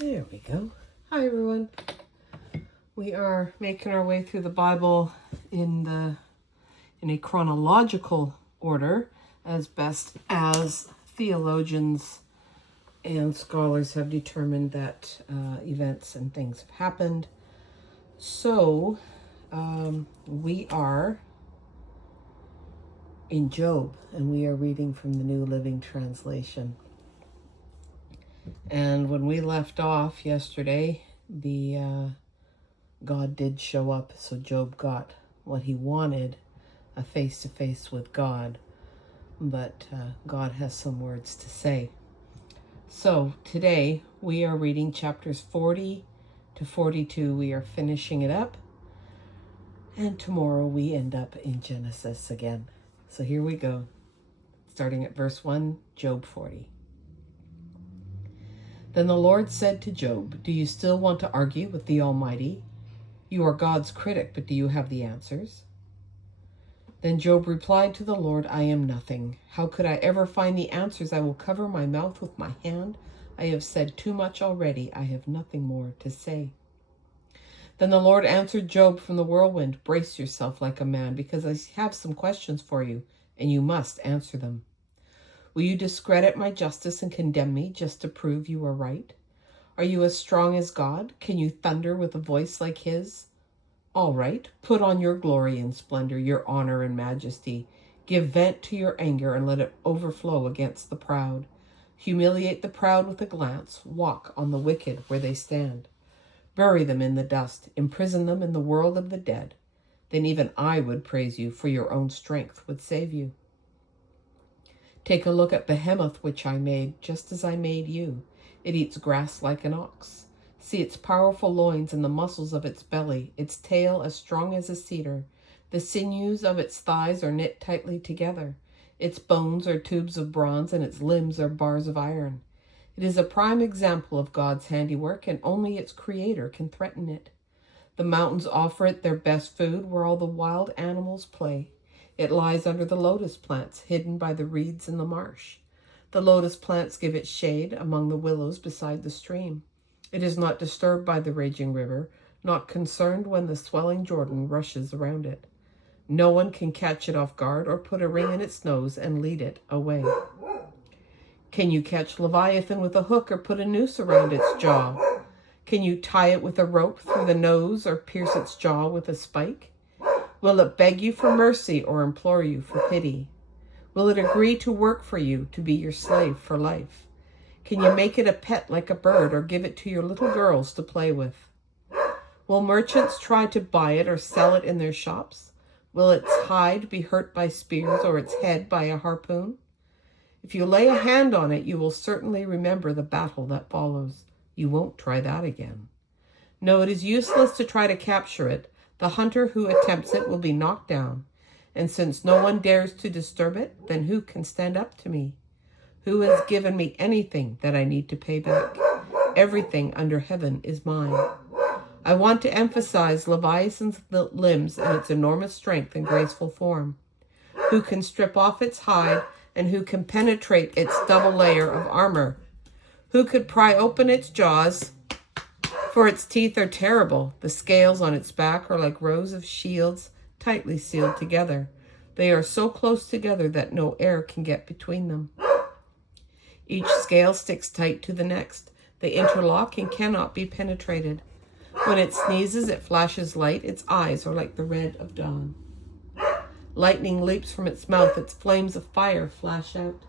There we go. Hi everyone. We are making our way through the Bible in a chronological order, as best as theologians and scholars have determined that events and things have happened. So we are in Job, and we are reading from the New Living Translation. And when we left off yesterday, God did show up, so Job got what he wanted, a face-to-face with God. But God has some words to say. So today we are reading chapters 40 to 42. We are finishing it up. And tomorrow we end up in Genesis again. So here we go. Starting at verse 1, Job 40. Then the Lord said to Job, "Do you still want to argue with the Almighty? You are God's critic, but do you have the answers?" Then Job replied to the Lord, "I am nothing. How could I ever find the answers? I will cover my mouth with my hand. I have said too much already. I have nothing more to say." Then the Lord answered Job from the whirlwind, "Brace yourself like a man, because I have some questions for you, and you must answer them. Will you discredit my justice and condemn me just to prove you are right? Are you as strong as God? Can you thunder with a voice like his? All right, put on your glory and splendor, your honor and majesty. Give vent to your anger and let it overflow against the proud. Humiliate the proud with a glance. Walk on the wicked where they stand. Bury them in the dust. Imprison them in the world of the dead. Then even I would praise you, for your own strength would save you. Take a look at Behemoth, which I made, just as I made you. It eats grass like an ox. See its powerful loins and the muscles of its belly, its tail as strong as a cedar. The sinews of its thighs are knit tightly together. Its bones are tubes of bronze, and its limbs are bars of iron. It is a prime example of God's handiwork, and only its creator can threaten it. The mountains offer it their best food, where all the wild animals play. It lies under the lotus plants, hidden by the reeds in the marsh. The lotus plants give it shade among the willows beside the stream. It is not disturbed by the raging river, not concerned when the swelling Jordan rushes around it. No one can catch it off guard or put a ring in its nose and lead it away. Can you catch Leviathan with a hook or put a noose around its jaw? Can you tie it with a rope through the nose or pierce its jaw with a spike? Will it beg you for mercy or implore you for pity? Will it agree to work for you, to be your slave for life? Can you make it a pet like a bird or give it to your little girls to play with? Will merchants try to buy it or sell it in their shops? Will its hide be hurt by spears or its head by a harpoon? If you lay a hand on it, you will certainly remember the battle that follows. You won't try that again. No, it is useless to try to capture it. The hunter who attempts it will be knocked down. And since no one dares to disturb it, then who can stand up to me? Who has given me anything that I need to pay back? Everything under heaven is mine. I want to emphasize Leviathan's limbs and its enormous strength and graceful form. Who can strip off its hide and who can penetrate its double layer of armor? Who could pry open its jaws? For its teeth are terrible. The scales on its back are like rows of shields tightly sealed together. They are so close together that no air can get between them. Each scale sticks tight to the next. They interlock and cannot be penetrated. When it sneezes, it flashes light. Its eyes are like the red of dawn. Lightning leaps from its mouth. Its flames of fire flash out.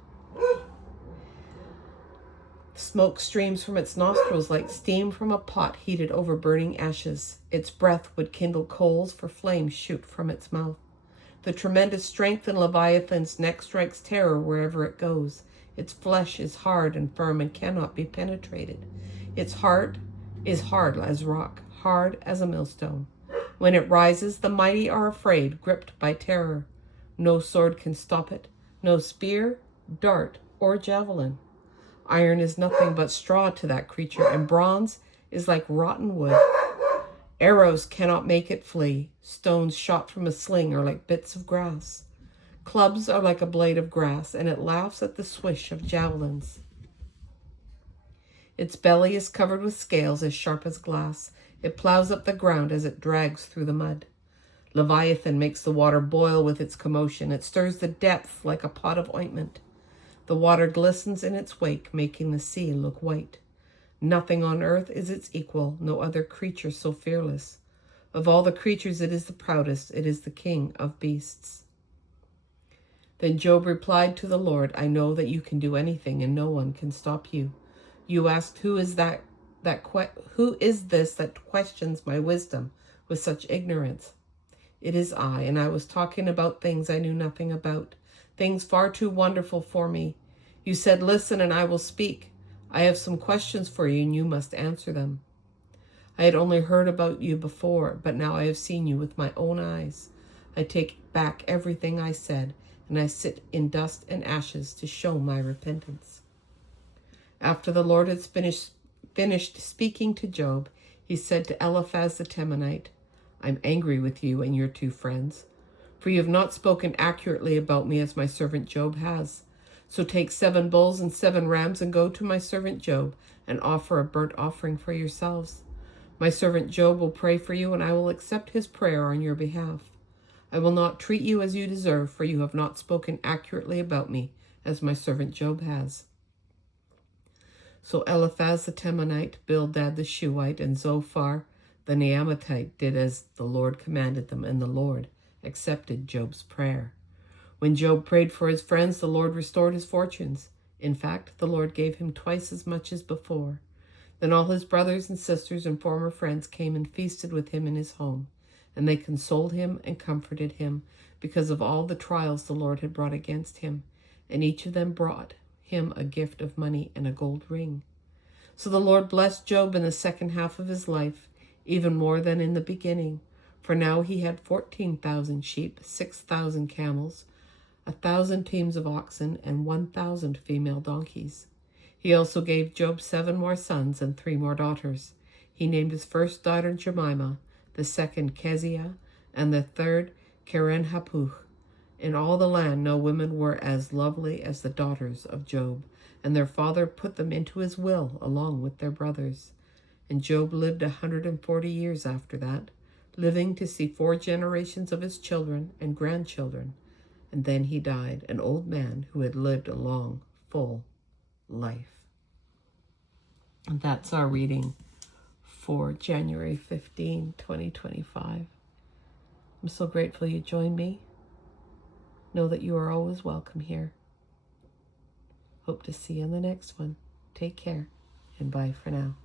Smoke streams from its nostrils like steam from a pot heated over burning ashes. Its breath would kindle coals, for flames shoot from its mouth. The tremendous strength in Leviathan's neck strikes terror wherever it goes. Its flesh is hard and firm and cannot be penetrated. Its heart is hard as rock, hard as a millstone. When it rises, the mighty are afraid, gripped by terror. No sword can stop it, no spear, dart, or javelin. Iron is nothing but straw to that creature, and bronze is like rotten wood. Arrows cannot make it flee. Stones shot from a sling are like bits of grass. Clubs are like a blade of grass, and it laughs at the swish of javelins. Its belly is covered with scales as sharp as glass. It plows up the ground as it drags through the mud. Leviathan makes the water boil with its commotion. It stirs the depths like a pot of ointment. The water glistens in its wake, making the sea look white. Nothing on earth is its equal, no other creature so fearless. Of all the creatures it is the proudest, it is the king of beasts. Then Job replied to the Lord, I know that you can do anything and no one can stop you. You asked, who is this that questions my wisdom with such ignorance? It is I, and I was talking about things I knew nothing about, things far too wonderful for me. You said, listen and I will speak. I have some questions for you and you must answer them. I had only heard about you before, but now I have seen you with my own eyes. I take back everything I said, and I sit in dust and ashes to show my repentance. After the Lord had finished speaking to Job, he said to Eliphaz the Temanite, I'm angry with you and your 2 friends, for you have not spoken accurately about me as my servant Job has. So take 7 bulls and 7 rams and go to my servant Job and offer a burnt offering for yourselves. My servant Job will pray for you, and I will accept his prayer on your behalf. I will not treat you as you deserve, for you have not spoken accurately about me as my servant Job has. So Eliphaz the Temanite, Bildad the Shuhite, and Zophar the Naamatite did as the Lord commanded them, and the Lord accepted Job's prayer. When Job prayed for his friends, the Lord restored his fortunes. In fact, the Lord gave him twice as much as before. Then all his brothers and sisters and former friends came and feasted with him in his home, and they consoled him and comforted him because of all the trials the Lord had brought against him, and each of them brought him a gift of money and a gold ring. So the Lord blessed Job in the second half of his life, even more than in the beginning, for now he had 14,000 sheep, 6,000 camels, 1,000 teams of oxen, and 1,000 female donkeys. He also gave Job 7 more sons and 3 more daughters. He named his first daughter Jemimah, the second Keziah, and the third Keren-Happuch. In all the land no women were as lovely as the daughters of Job, and their father put them into his will along with their brothers. And Job lived 140 years after that, living to see 4 generations of his children and grandchildren. And then he died, an old man who had lived a long, full life. And that's our reading for January 15, 2025. I'm so grateful you joined me. Know that you are always welcome here. Hope to see you on the next one. Take care, and bye for now.